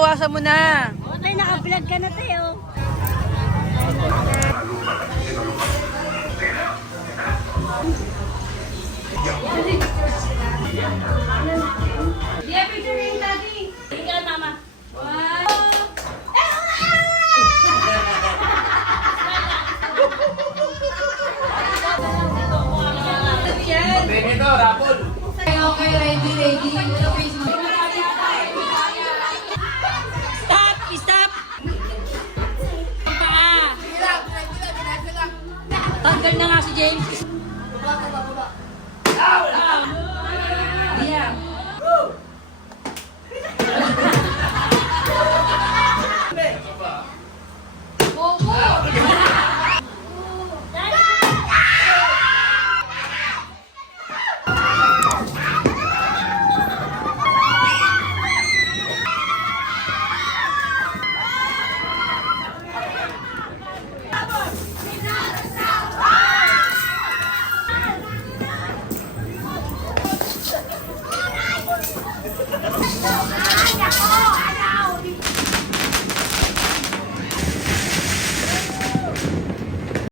Bawasan mo na. Okay, naka-vlog ka na tayo. Yeah, picture rin, Daddy. Tingnan, mama. Wow. Benito, Rapol. Okay, ready. Stop! Stop! Paa! Tanggal na nga si James. Yeah.